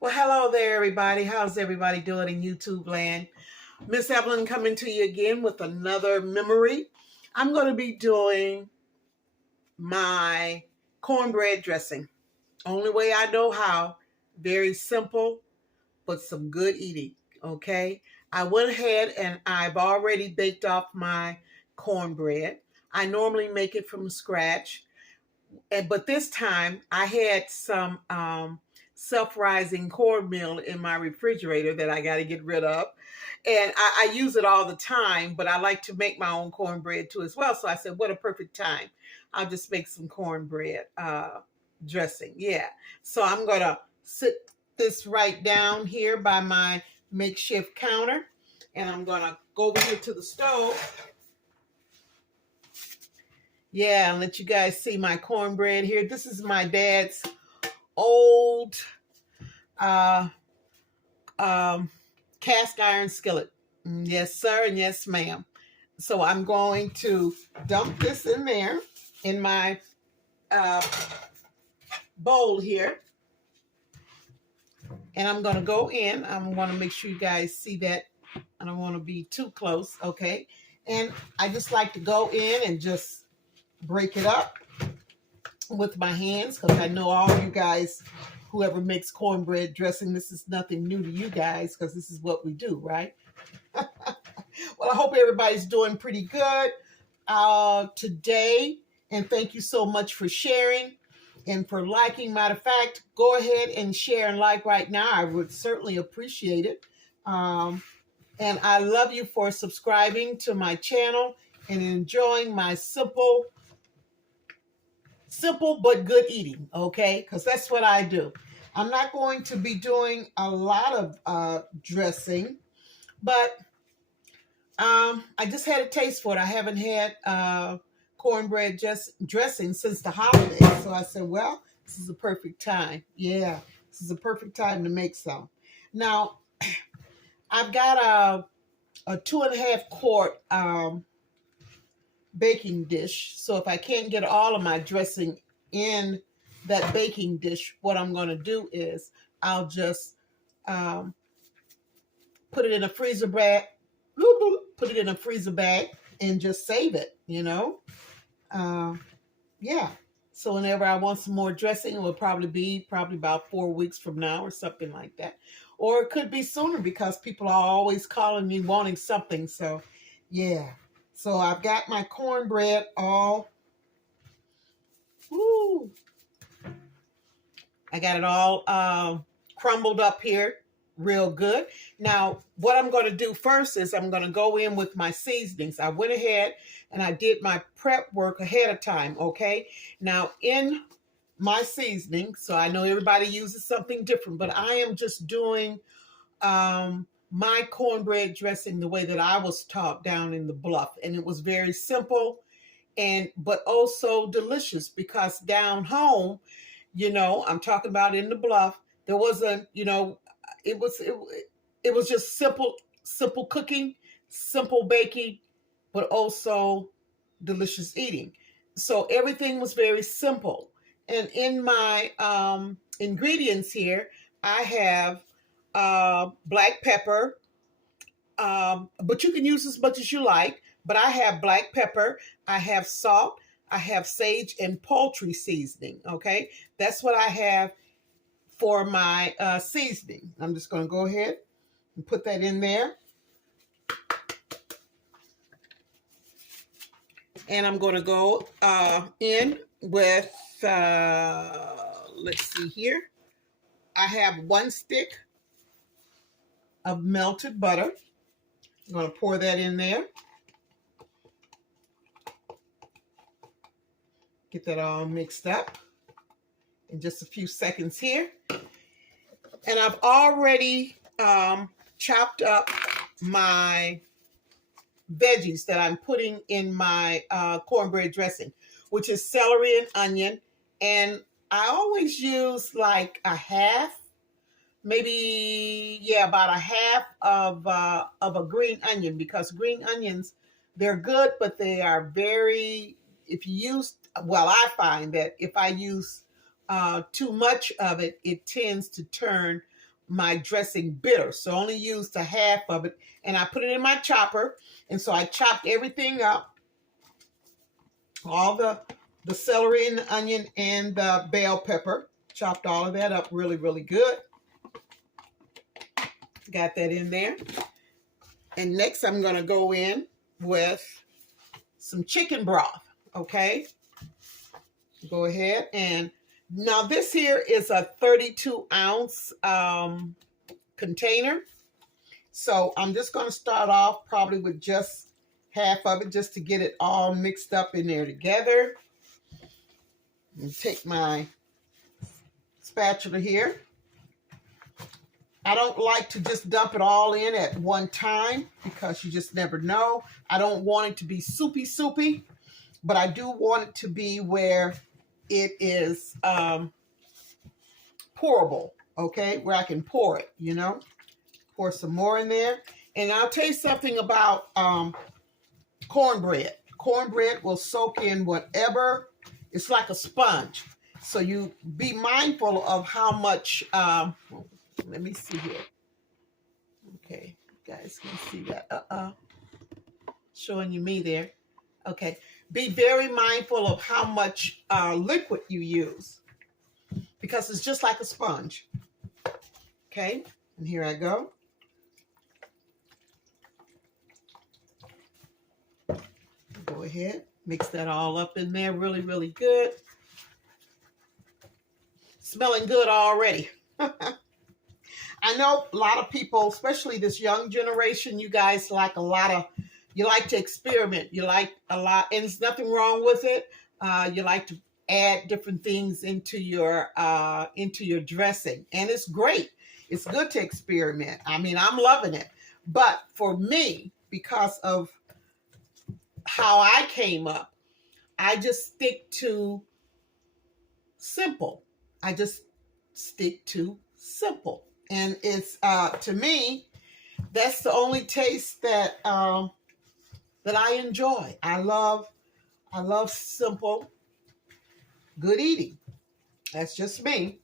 Well, hello there, everybody. How's everybody doing in YouTube land? Miss Evelyn coming to you again with another memory. I'm going to be doing my cornbread dressing. Only way I know how. Very simple, but some good eating. Okay. I went ahead and I've already baked off my cornbread. I normally make it from scratch. But this time I had some self-rising cornmeal in my refrigerator that I got to get rid of, and I use it all the time. But I like to make my own cornbread too as well. So I said, what a perfect time! I'll just make some cornbread dressing. Yeah. So I'm gonna sit this right down here by my makeshift counter, and I'm gonna go over here to the stove. Yeah, and let you guys see my cornbread here. This is my dad's old uh, cast iron skillet. Yes, sir, and yes, ma'am. So I'm going to dump this in there in my uh, bowl here. And I'm going to go in. I want to make sure you guys see that. I don't want to be too close, okay? And I just like to go in and just break it up with my hands, because I know all you guys, whoever makes cornbread dressing, this is nothing new to you guys, because this is what we do, right? Well, I hope everybody's doing pretty good today, and thank you so much for sharing and for liking. Matter of fact, go ahead and share and like right now. I would certainly appreciate it. And I love you for subscribing to my channel and enjoying my simple but good eating, okay? Because that's what I do. I'm not going to be doing a lot of dressing, but I just had a taste for it. I haven't had cornbread dressing since the holidays. So I said, well, this is a perfect time. Yeah, this is a perfect time to make some. Now, I've got a 2.5 quart baking dish. So if I can't get all of my dressing in that baking dish, what I'm going to do is I'll just put it in a freezer bag, and just save it, yeah. So whenever I want some more dressing, it will probably be about 4 weeks from now or something like that. Or it could be sooner, because people are always calling me wanting something. So yeah. So I've got my cornbread all, woo, I got it all crumbled up here real good. Now, what I'm going to do first is I'm going to go in with my seasonings. I went ahead and I did my prep work ahead of time, okay? Now, in my seasoning, so I know everybody uses something different, but I am just doing my cornbread dressing the way that I was taught down in the Bluff. And it was very simple, but also delicious, because down home, I'm talking about in the Bluff, there wasn't, it was it was just simple cooking, simple baking, but also delicious eating. So everything was very simple. And in my ingredients here, I have black pepper, but you can use as much as you like. But I have black pepper, I have salt, I have sage and poultry seasoning. Okay, that's what I have for my seasoning. I'm just going to go ahead and put that in there. And I'm going to go in with, let's see here. I have 1 stick of melted butter. I'm going to pour that in there. Get that all mixed up in just a few seconds here. And I've already chopped up my veggies that I'm putting in my cornbread dressing, which is celery and onion. And I always use like a half, maybe, yeah, about a half of a green onion, because green onions, they're good, but they are very, if you use, well, I find that if I use too much of it, it tends to turn my dressing bitter. So only used a half of it. And I put it in my chopper. And so I chopped everything up. All the celery and the onion and the bell pepper. Chopped all of that up really, really good. Got that in there. And next I'm going to go in with some chicken broth. Okay. Go ahead. And now this here is a 32-ounce container. So I'm just going to start off probably with just half of it just to get it all mixed up in there together. And take my spatula here. I don't like to just dump it all in at one time because you just never know. I don't want it to be soupy, but I do want it to be where it is pourable, okay? Where I can pour it, you know? Pour some more in there. And I'll tell you something about cornbread. Cornbread will soak in whatever. It's like a sponge. So you be mindful of how much, let me see here. Okay, you guys can see that. Showing you me there. Okay, be very mindful of how much liquid you use because it's just like a sponge. Okay, and here I go. Go ahead, mix that all up in there really, really good. Smelling good already. I know a lot of people, especially this young generation, you guys like a lot of, you like to experiment. You like a lot, and there's nothing wrong with it. You like to add different things into your dressing, and it's great. It's good to experiment. I mean, I'm loving it. But for me, because of how I came up, I just stick to simple. I just stick to simple. And it's, to me, that's the only taste that that I enjoy. I love simple, good eating. That's just me.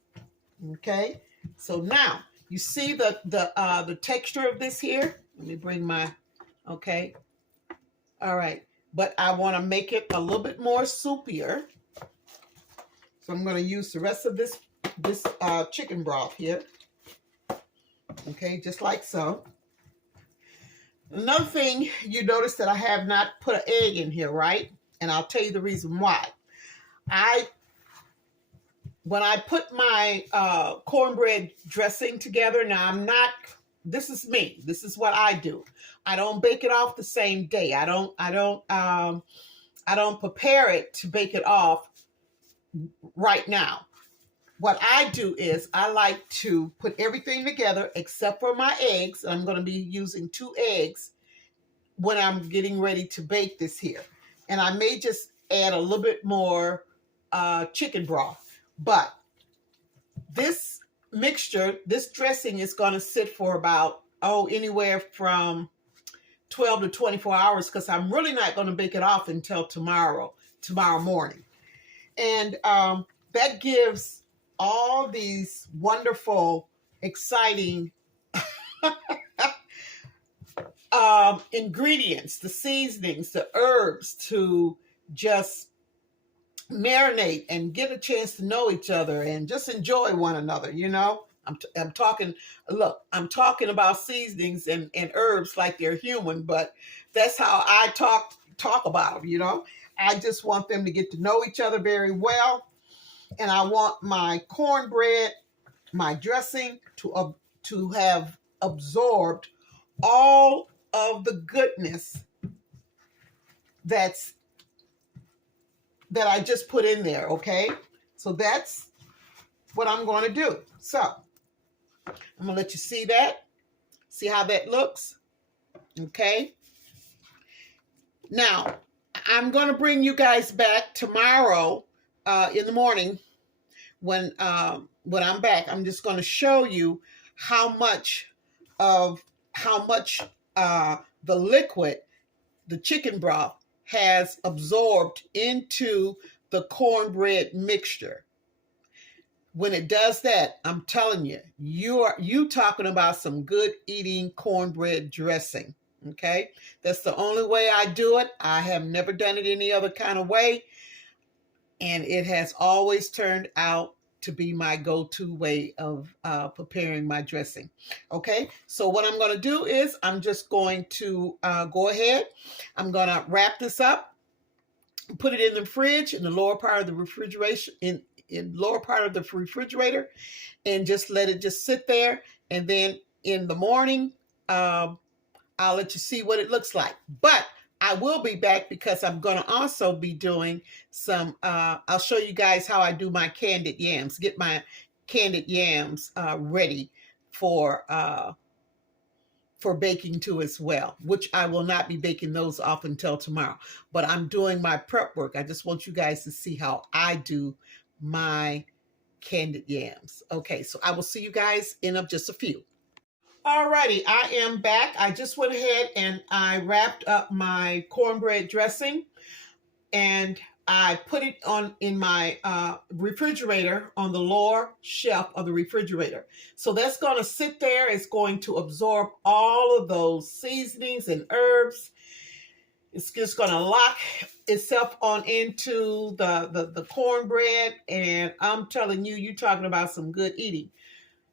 Okay. So now you see the texture of this here. Let me bring my, okay. All right. But I want to make it a little bit more soupier. So I'm going to use the rest of this chicken broth here. Okay, just like so. Another thing, you notice that I have not put an egg in here, right? And I'll tell you the reason why. When I put my cornbread dressing together, now this is me. This is what I do. I don't bake it off the same day. I don't prepare it to bake it off right now. What I do is I like to put everything together except for my eggs. I'm going to be using 2 eggs when I'm getting ready to bake this here. And I may just add a little bit more chicken broth. But this mixture, this dressing is going to sit for about, anywhere from 12 to 24 hours because I'm really not going to bake it off until tomorrow morning. And that gives all these wonderful, exciting ingredients, the seasonings, the herbs to just marinate and get a chance to know each other and just enjoy one another, you know? I'm talking about seasonings and herbs like they're human, but that's how I talk about them, you know? I just want them to get to know each other very well. And I want my cornbread, my dressing to have absorbed all of the goodness that I just put in there, okay? So that's what I'm going to do. So I'm going to let you see that. See how that looks? Okay. Now, I'm going to bring you guys back tomorrow in the morning when I'm back. I'm just going to show you how much the liquid, the chicken broth, has absorbed into the cornbread mixture. when it does that, I'm telling you, you talking about some good eating cornbread dressing. Okay, that's the only way I do it. I have never done it any other kind of way, and it has always turned out to be my go-to way of preparing my dressing. Okay, so what I'm going to do is I'm just going to go ahead. I'm going to wrap this up, put it in the fridge in the lower part of the refrigeration, in lower part of the refrigerator, and just let it just sit there. And then in the morning, I'll let you see what it looks like. But I will be back because I'm going to also be doing some, I'll show you guys how I do my candied yams, get my candied yams ready for baking too as well, which I will not be baking those off until tomorrow. But I'm doing my prep work. I just want you guys to see how I do my candied yams. Okay, so I will see you guys in just a few. Alrighty, I am back. I just went ahead and I wrapped up my cornbread dressing, and I put it in my refrigerator on the lower shelf of the refrigerator. So that's going to sit there. It's going to absorb all of those seasonings and herbs. It's just going to lock itself on into the cornbread, and I'm telling you, you're talking about some good eating.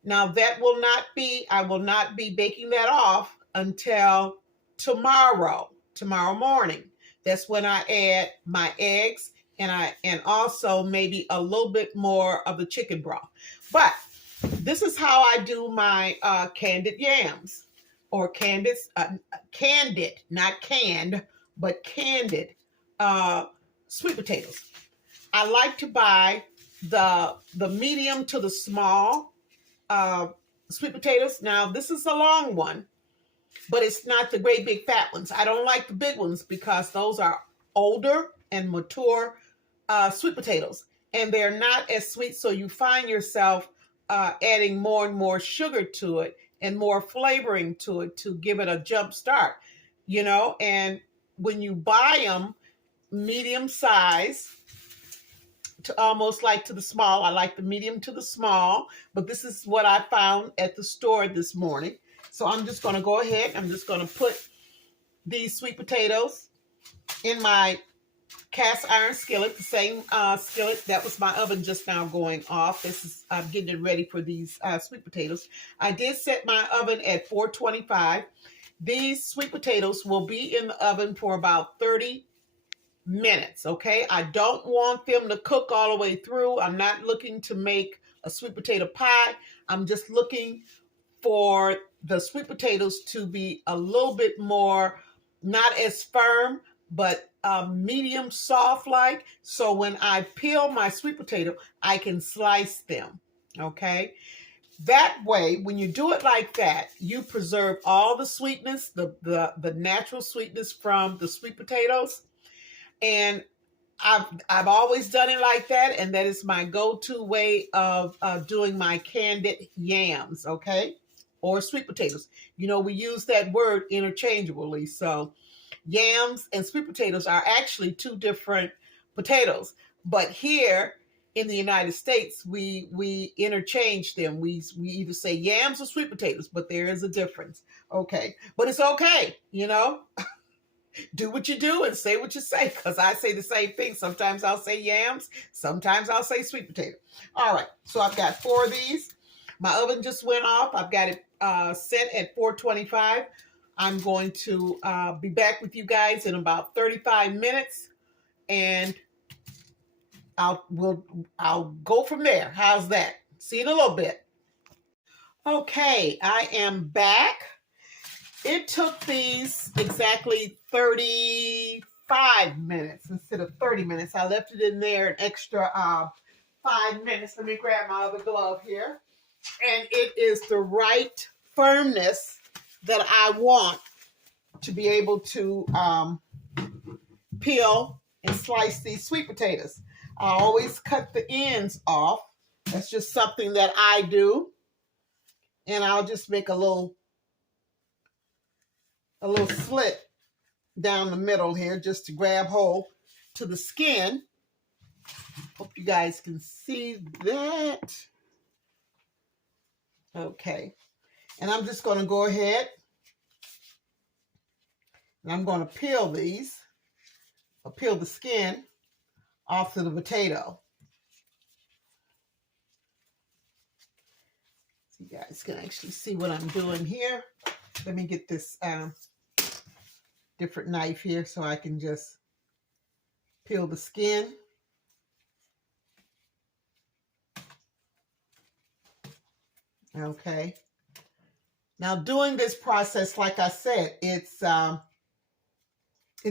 Now that will not be, I will not be baking that off until tomorrow morning. That's when I add my eggs, and also maybe a little bit more of the chicken broth. But this is how I do my candied yams, or candied, not canned, but candied sweet potatoes. I like to buy the medium to the small sweet potatoes. Now, this is a long one, but it's not the great big fat ones. I don't like the big ones because those are older and mature sweet potatoes, and they're not as sweet, so you find yourself adding more and more sugar to it and more flavoring to it to give it a jump start, you know. And when you buy them medium size, to almost like to the small. I like the medium to the small, but this is what I found at the store this morning. So I'm just going to go ahead. I'm just going to put these sweet potatoes in my cast iron skillet, the same skillet. That was my oven just now going off. This is, I'm getting it ready for these sweet potatoes. I did set my oven at 425. These sweet potatoes will be in the oven for about 30 minutes. Okay, I don't want them to cook all the way through. I'm not looking to make a sweet potato pie. I'm just looking for the sweet potatoes to be a little bit more, not as firm, but medium soft like. So when I peel my sweet potato, I can slice them. Okay, that way, when you do it like that, you preserve all the sweetness, the natural sweetness from the sweet potatoes. And I've always done it like that, and that is my go-to way of doing my candied yams, okay, or sweet potatoes. You know, we use that word interchangeably. So yams and sweet potatoes are actually two different potatoes, but here in the United States, we interchange them. We either say yams or sweet potatoes, but there is a difference, okay? But it's okay, you know. Do what you do and say what you say, because I say the same thing. Sometimes I'll say yams, sometimes I'll say sweet potato. All right, so I've got 4 of these. My oven just went off. I've got it set at 425. I'm going to be back with you guys in about 35 minutes, and I'll go from there. How's that? See you in a little bit. Okay, I am back. It took these exactly 35 minutes instead of 30 minutes. I left it in there an extra 5 minutes. Let me grab my other glove here. And it is the right firmness that I want to be able to peel and slice these sweet potatoes. I always cut the ends off. That's just something that I do. And I'll just make a little slit down the middle here just to grab hold to the skin. Hope you guys can see that. Okay. And I'm just going to go ahead and I'm going to peel these, or peel the skin off of the potato. So you guys can actually see what I'm doing here. Let me get this different knife here so I can just peel the skin. Okay. Now doing this process, like I said, it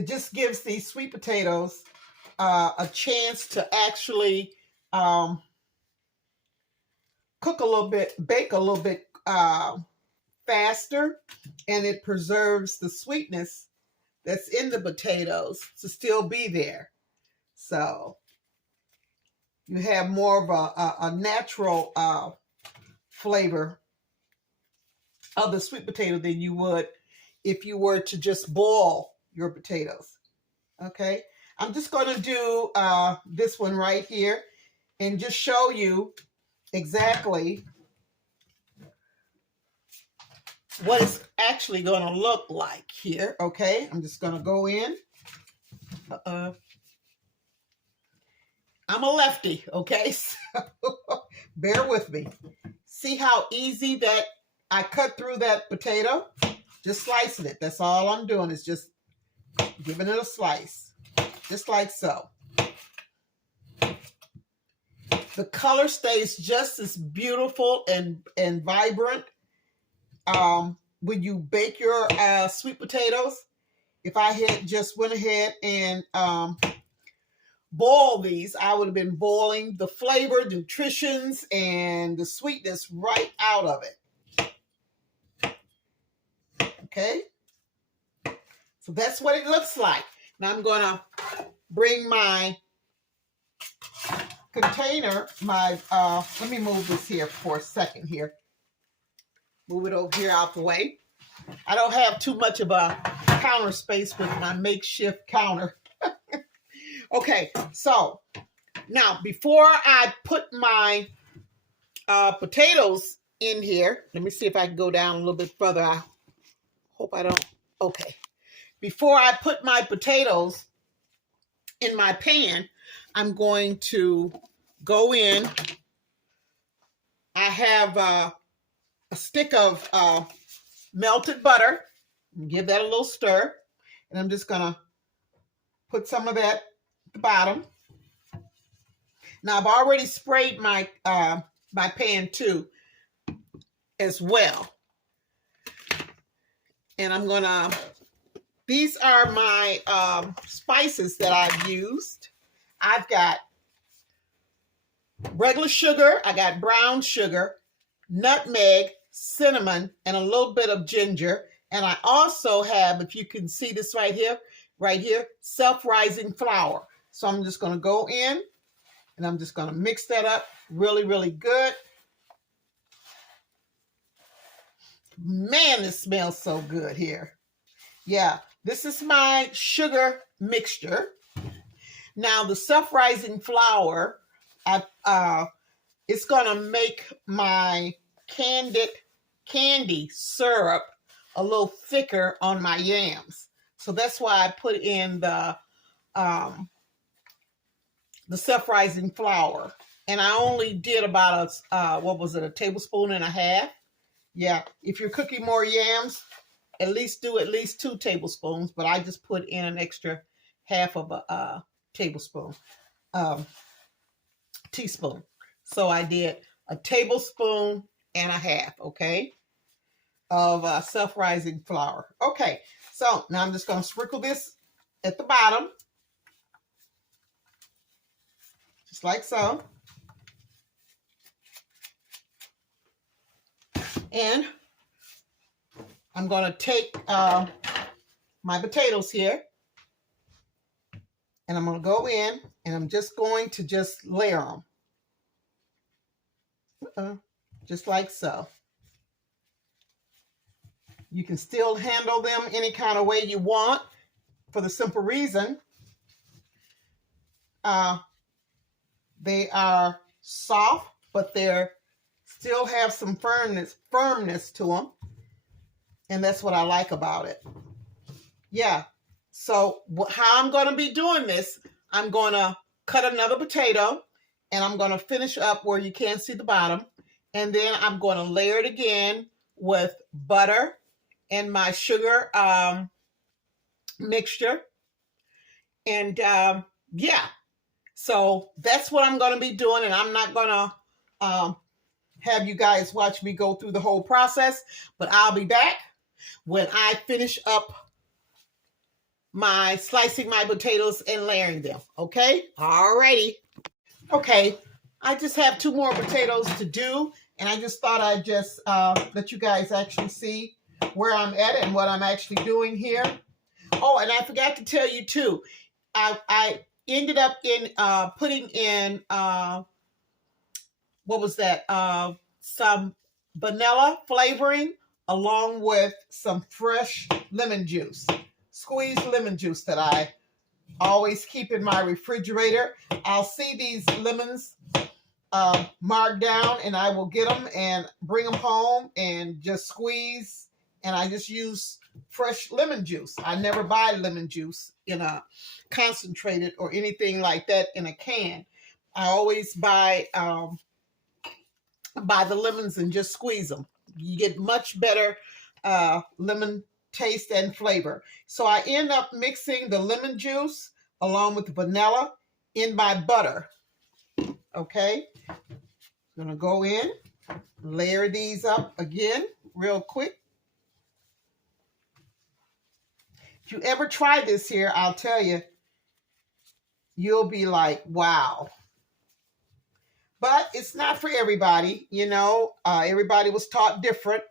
just gives these sweet potatoes a chance to actually cook a little bit, bake a little bit faster, and it preserves the sweetness that's in the potatoes to still be there. So you have more of a natural flavor of the sweet potato than you would if you were to just boil your potatoes. Okay, I'm just going to do this one right here and just show you exactly what it's actually going to look like here. Okay, I'm just going to go in. I'm a lefty, okay, so bear with me. See how easy that I cut through that potato? Just slicing it. That's all I'm doing, is just giving it a slice, just like so. The color stays just as beautiful and vibrant when you bake your sweet potatoes. If I had just went ahead and boil these, I would have been boiling the flavor, nutritions, and the sweetness right out of it. Okay, so that's what it looks like. Now I'm going to bring my container, let me move this here for a second here. Move it over here out the way. I don't have too much of a counter space with my makeshift counter. Okay, so now before I put my potatoes in here, let me see if I can go down a little bit further. I hope I don't. Okay. Before I put my potatoes in my pan, I'm going to go in. I have a stick of melted butter. Give that a little stir. And I'm just going to put some of that at the bottom. Now, I've already sprayed my my pan too as well. And I'm going to, these are my spices that I've used. I've got regular sugar, I got brown sugar, nutmeg, cinnamon, and a little bit of ginger. And I also have, if you can see this right here, self-rising flour. So I'm just going to go in and I'm just going to mix that up really, really good. Man, this smells so good here. Yeah, this is my sugar mixture. Now the self-rising flour, it's going to make my candy syrup a little thicker on my yams. So that's why I put in the self-rising flour. And I only did about a tablespoon and a half. Yeah, if you're cooking more yams, do at least 2 tablespoons, but I just put in an extra half of a tablespoon, teaspoon. So I did a tablespoon and a half, okay, of self-rising flour. Okay, so now I'm just going to sprinkle this at the bottom, just like so. And I'm going to take my potatoes here, and I'm going to go in, and I'm just going to layer them. Just like so. You can still handle them any kind of way you want, for the simple reason they are soft, but they're Still have some firmness to them. And that's what I like about it. Yeah. So how I'm going to be doing this, I'm going to cut another potato and I'm going to finish up where you can't see the bottom. And then I'm going to layer it again with butter and my sugar mixture. And yeah, so that's what I'm going to be doing. And I'm not going to have you guys watch me go through the whole process, but I'll be back when I finish up my slicing my potatoes and layering them. Okay? Alrighty. Okay, I just have 2 more potatoes to do, and I just thought I'd just let you guys actually see where I'm at and what I'm actually doing here. Oh, and I forgot to tell you too, I ended up in putting in what was that? Some vanilla flavoring along with some fresh lemon juice, squeezed lemon juice that I always keep in my refrigerator. I'll see these lemons marked down and I will get them and bring them home and just squeeze. And I just use fresh lemon juice. I never buy lemon juice in a concentrated or anything like that in a can. I always buy the lemons and just squeeze them. You get much better lemon taste and flavor. So I end up mixing the lemon juice along with the vanilla in my butter. Okay, I'm gonna go in, layer these up again real quick. If you ever try this here, I'll tell you, you'll be like, wow. But it's not for everybody, you know. Everybody was taught different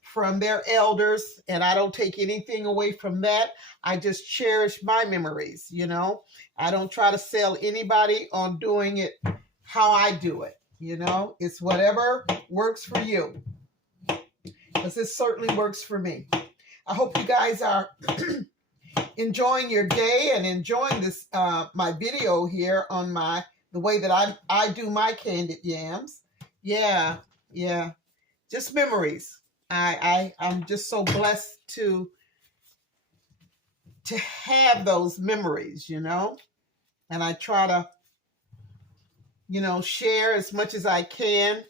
from their elders, and I don't take anything away from that. I just cherish my memories, you know. I don't try to sell anybody on doing it how I do it, you know. It's whatever works for you, because it certainly works for me. I hope you guys are enjoying your day and enjoying this my video here on the way that I do my candied yams. Yeah, just memories. I'm just so blessed to have those memories, you know, and I try to, you know, share as much as I can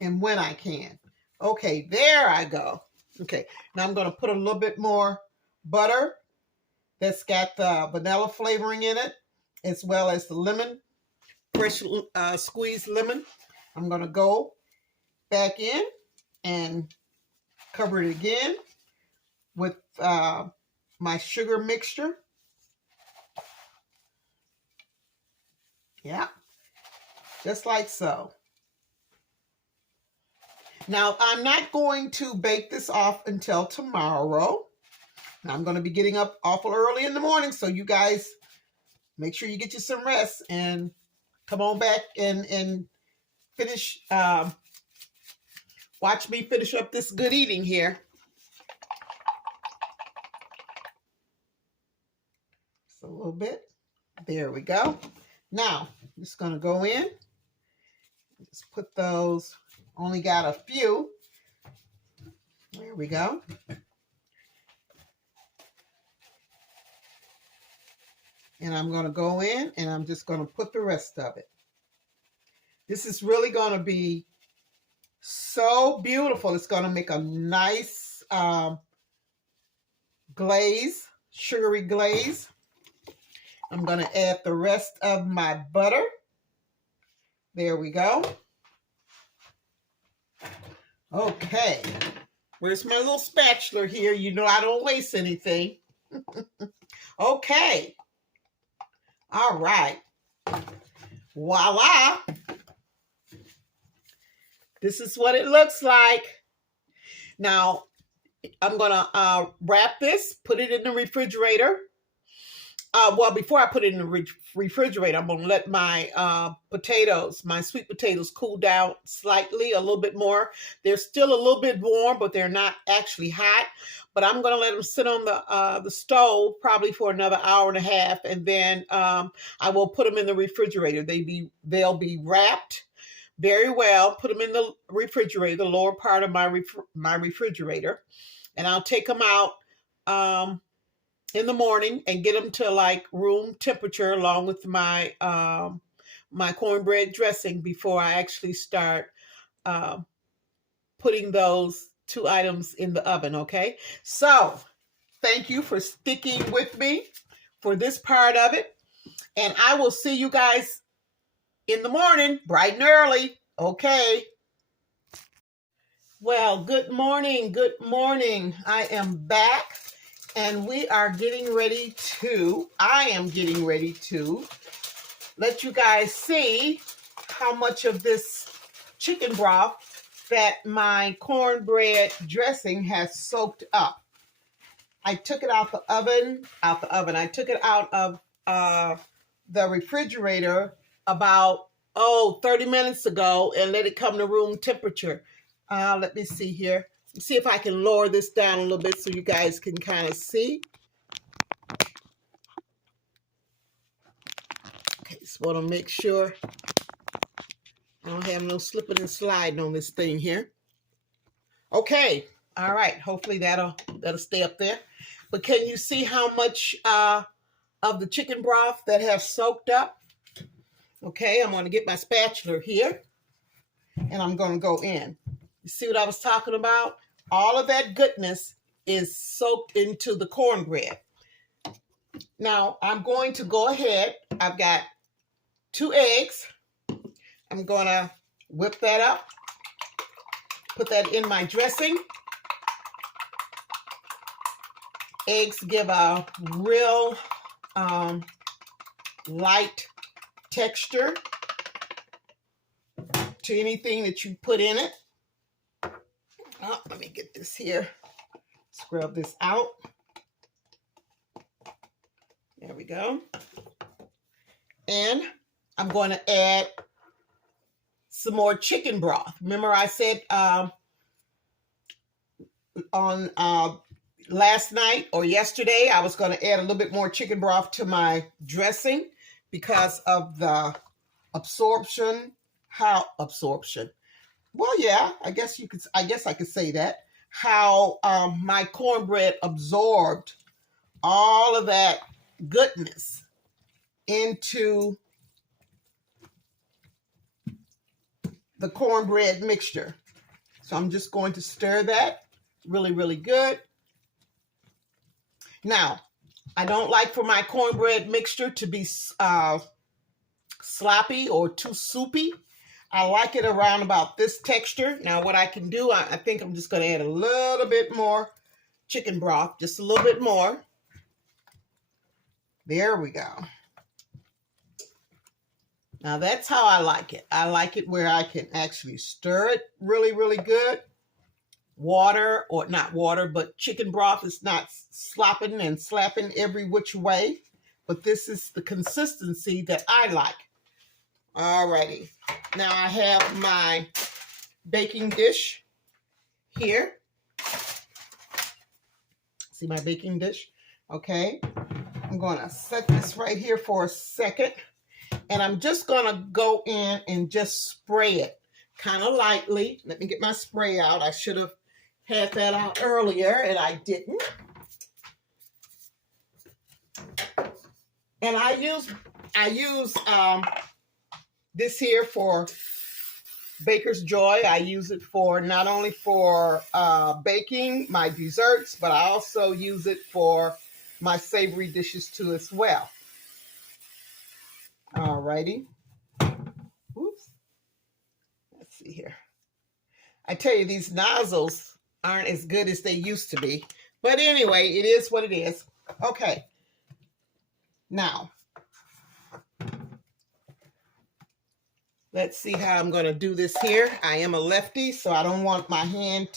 and when I can. Okay, there I go. Okay, now I'm going to put a little bit more butter that's got the vanilla flavoring in it, as well as the lemon, fresh squeezed lemon. I'm going to go back in and cover it again with my sugar mixture. Yeah, just like so. Now, I'm not going to bake this off until tomorrow. I'm going to be getting up awful early in the morning, so you guys make sure you get you some rest and come on back and finish, watch me finish up this good eating here. Just a little bit. There we go. Now, I'm just going to go in. Just put those, only got a few. There we go. And I'm going to go in and I'm just going to put the rest of it. This is really going to be so beautiful. It's going to make a nice glaze, sugary glaze. I'm going to add the rest of my butter. There we go. Okay. Where's my little spatula here? You know I don't waste anything. Okay. All right. Voila. This is what it looks like. Now, I'm going to wrap this, put it in the refrigerator. Well, before I put it in the refrigerator, I'm going to let my potatoes, my sweet potatoes, cool down slightly, a little bit more. They're still a little bit warm, but they're not actually hot. But I'm going to let them sit on the stove probably for another hour and a half, and then I will put them in the refrigerator. They'll be wrapped very well, put them in the refrigerator, the lower part of my refrigerator, and I'll take them out in the morning and get them to like room temperature along with my my cornbread dressing before I actually start putting those two items in the oven. Okay, so thank you for sticking with me for this part of it, and I will see you guys in the morning, bright and early. Okay. Well, good morning. Good morning. I am back and we are getting ready to, I am getting ready to let you guys see how much of this chicken broth that my cornbread dressing has soaked up. I took it out the oven. I took it out of the refrigerator about 30 minutes ago and let it come to room temperature. Let me see here. See if I can lower this down a little bit so you guys can kind of see. Okay, just want to make sure I don't have no slipping and sliding on this thing here. Okay, all right. Hopefully that'll stay up there. But can you see how much of the chicken broth that have soaked up? Okay, I'm going to get my spatula here and I'm going to go in. You see what I was talking about? All of that goodness is soaked into the cornbread. Now, I'm going to go ahead. I've got 2 eggs. I'm going to whip that up, put that in my dressing. Eggs give a real light texture to anything that you put in it. Oh, let me get this here. Scrub this out. There we go. And I'm going to add some more chicken broth. Remember I said on last night or yesterday, I was going to add a little bit more chicken broth to my dressing because of the absorption. How absorption? Well, yeah, I guess I could say that. How my cornbread absorbed all of that goodness into the cornbread mixture. So I'm just going to stir that really, really good. Now, I don't like for my cornbread mixture to be sloppy or too soupy. I like it around about this texture. Now, what I can do, I think I'm just going to add a little bit more chicken broth, just a little bit more. There we go. Now, that's how I like it. I like it where I can actually stir it really, really good. Water, or not water, but chicken broth is not slopping and slapping every which way. But this is the consistency that I like. Alrighty. Now I have my baking dish here. See my baking dish? Okay. I'm going to set this right here for a second. And I'm just going to go in and just spray it kind of lightly. Let me get my spray out. I should have had that out earlier and I didn't. And I use this here for Baker's Joy. I use it for not only for baking my desserts, but I also use it for my savory dishes too as well. Alrighty. Oops. Let's see here. I tell you, these nozzles aren't as good as they used to be. But anyway, it is what it is. Okay. Now, let's see how I'm going to do this here. I am a lefty, so I don't want my hand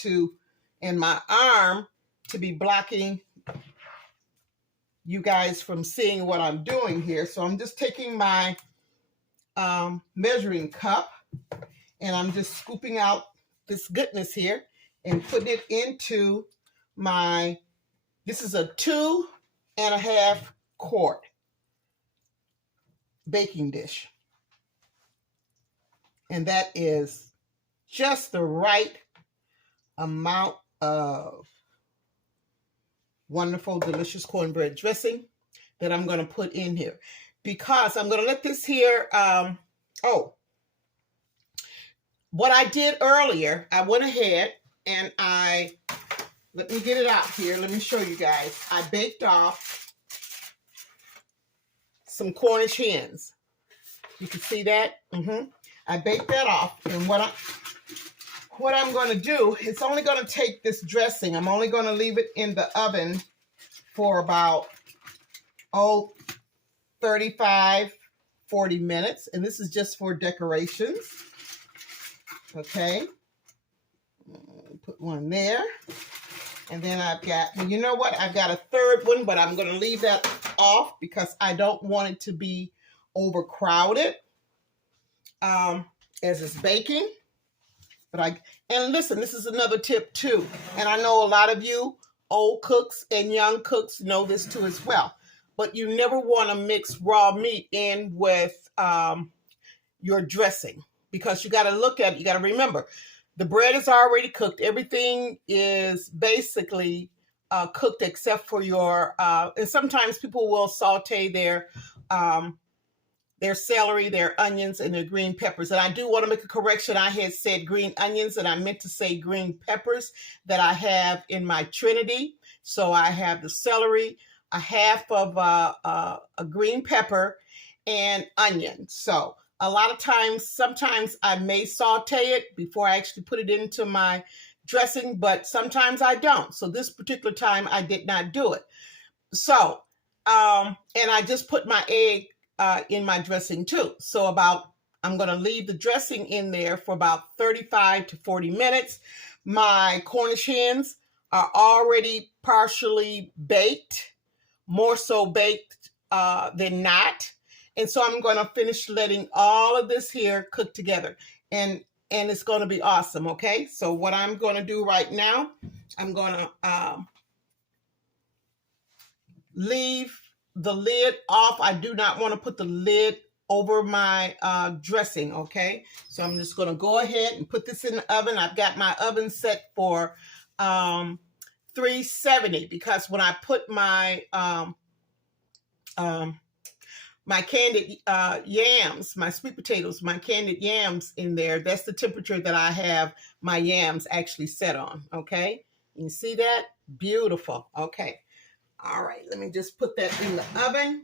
and my arm to be blocking you guys from seeing what I'm doing here. So I'm just taking my measuring cup and I'm just scooping out this goodness here and putting it into this is a 2.5 quart baking dish. And that is just the right amount of wonderful, delicious cornbread dressing that I'm going to put in here, because I'm going to let this here. What I did earlier, I went ahead and let me get it out here. Let me show you guys. I baked off some Cornish hens. You can see that. I baked that off, and what I'm going to do, it's only going to take this dressing. I'm only going to leave it in the oven for about 35, 40 minutes, and this is just for decorations. Okay, put one there, and then I've got, you know what, I've got a third one, but I'm going to leave that off because I don't want it to be overcrowded as it's baking. And listen, this is another tip too, and I know a lot of you old cooks and young cooks know this too as well, but you never want to mix raw meat in with your dressing, because you got to look at it. You got to remember, the bread is already cooked. Everything is basically cooked except for your, and sometimes people will saute their celery, their onions, and their green peppers. And I do want to make a correction. I had said green onions, and I meant to say green peppers that I have in my Trinity. So I have the celery, a half of a green pepper, and onion. So a lot of times, sometimes I may saute it before I actually put it into my dressing, but sometimes I don't. So this particular time I did not do it. So, and I just put my egg in my dressing too. So I'm going to leave the dressing in there for about 35 to 40 minutes. My Cornish hens are already partially baked, more so baked than not. And so I'm going to finish letting all of this here cook together, and it's going to be awesome. Okay. So what I'm going to do right now, I'm going to leave the lid off. I do not want to put the lid over my dressing. Okay. So I'm just going to go ahead and put this in the oven. I've got my oven set for 370, because when I put my my candied yams, my sweet potatoes, my candied yams in there, that's the temperature that I have my yams actually set on. Okay. You see that? Beautiful. Okay. All right. Let me just put that in the oven.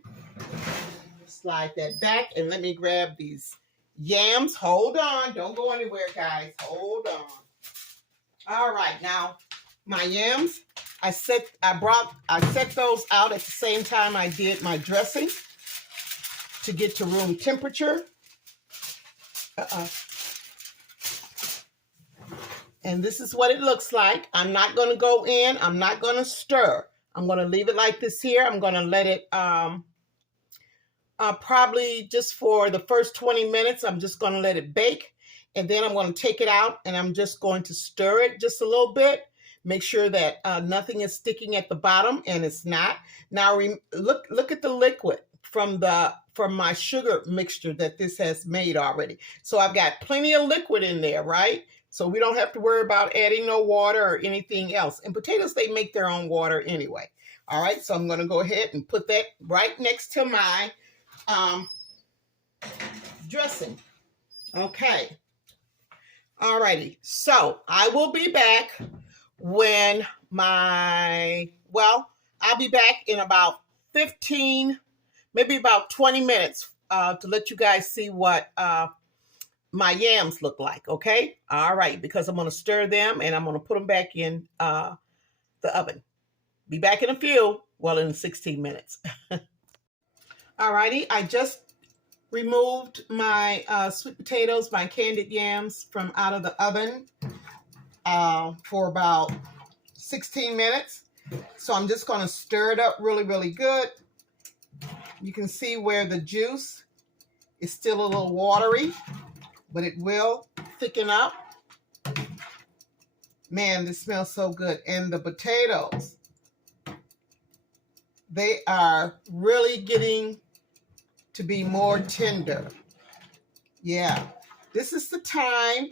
Slide that back, and let me grab these yams. Hold on. Don't go anywhere, guys. Hold on. All right. Now, my yams, I set those out at the same time I did my dressing to get to room temperature. And this is what it looks like. I'm not going to go in. I'm not going to stir. I'm going to leave it like this here. I'm going to let it probably just for the first 20 minutes. I'm just going to let it bake. And then I'm going to take it out, and I'm just going to stir it just a little bit. Make sure that nothing is sticking at the bottom, and it's not. Now look at the liquid from my sugar mixture that this has made already. So I've got plenty of liquid in there, right? So we don't have to worry about adding no water or anything else. And potatoes, they make their own water anyway. All right, so I'm going to go ahead and put that right next to my dressing. Okay. All righty. So I will be back when I'll be back in about 15, maybe about 20 minutes to let you guys see what my yams look like. Okay. All right. Because I'm going to stir them, and I'm going to put them back in the oven. Be back in a few. Well, in 16 minutes. All righty. I just removed my sweet potatoes, my candied yams from out of the oven for about 16 minutes. So I'm just going to stir it up really, really good. You can see where the juice is still a little watery, but it will thicken up. Man, this smells so good. And the potatoes, they are really getting to be more tender. Yeah. This is the time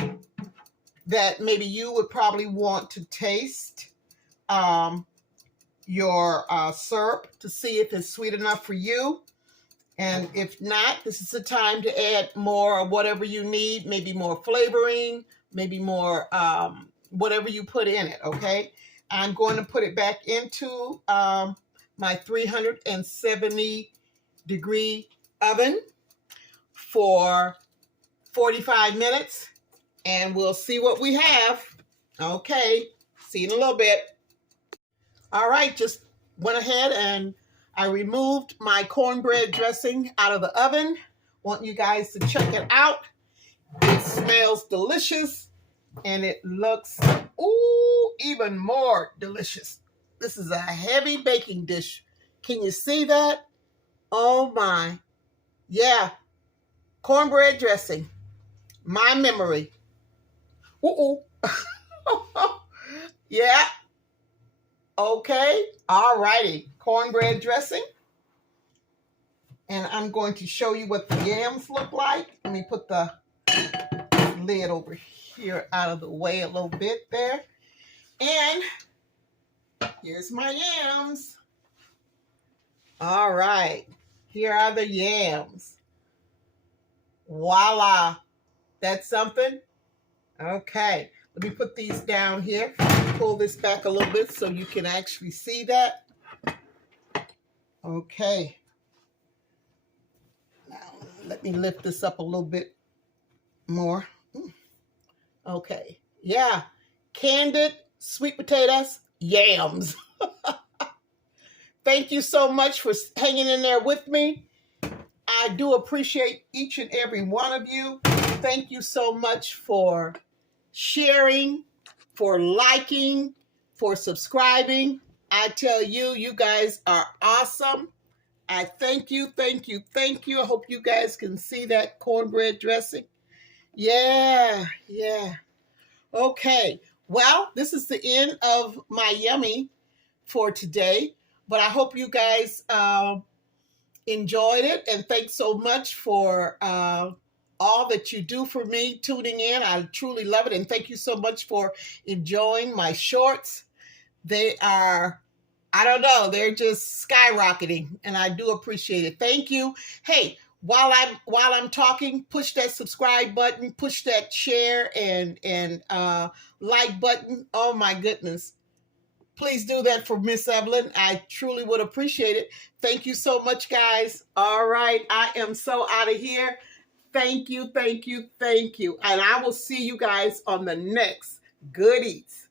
that maybe you would probably want to taste your syrup to see if it's sweet enough for you. And if not, this is the time to add more of whatever you need, maybe more flavoring, maybe more whatever you put in it, okay? I'm going to put it back into my 370-degree oven for 45 minutes, and we'll see what we have. Okay, see you in a little bit. All right, just went ahead and I removed my cornbread dressing out of the oven. Want you guys to check it out. It smells delicious and it looks, ooh, even more delicious. This is a heavy baking dish. Can you see that? Oh my. Yeah, cornbread dressing. My memory. Ooh. Yeah. Okay. All righty. Cornbread dressing. And I'm going to show you what the yams look like. Let me put the lid over here out of the way a little bit there. And here's my yams. All right. Here are the yams. Voila. That's something. Okay. Let me put these down here. Pull this back a little bit so you can actually see that. Okay. Now, let me lift this up a little bit more. Okay. Yeah. Candied sweet potatoes, yams. Thank you so much for hanging in there with me. I do appreciate each and every one of you. Thank you so much for sharing, for liking, for subscribing. I tell you, you guys are awesome. I thank you, thank you, thank you. I hope you guys can see that cornbread dressing. Yeah. Okay. Well, this is the end of my yummy for today. But I hope you guys enjoyed it. And thanks so much for all that you do for me, tuning in. I truly love it. And thank you so much for enjoying my shorts. They are, I don't know, they're just skyrocketing, and I do appreciate it. Thank you. Hey, while I'm talking, push that subscribe button, push that share and like button. Oh my goodness. Please do that for Miss Evelyn. I truly would appreciate it. Thank you so much, guys. All right, I am so out of here. Thank you, thank you, thank you. And I will see you guys on the next Good Eats.